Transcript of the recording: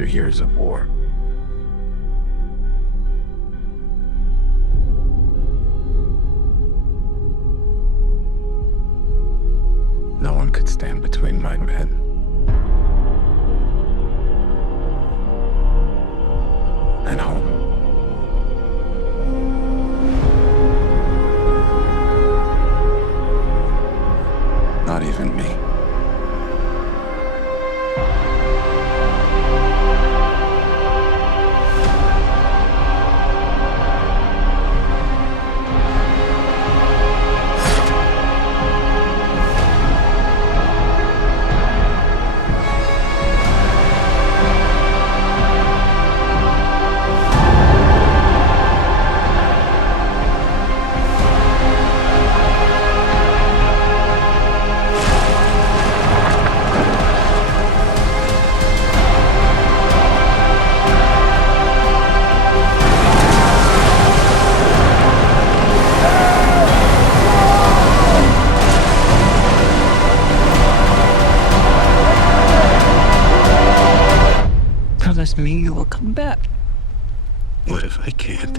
after years of war. No one could stand between my men and home. Not even me. Promise me you will come back. What if I can't?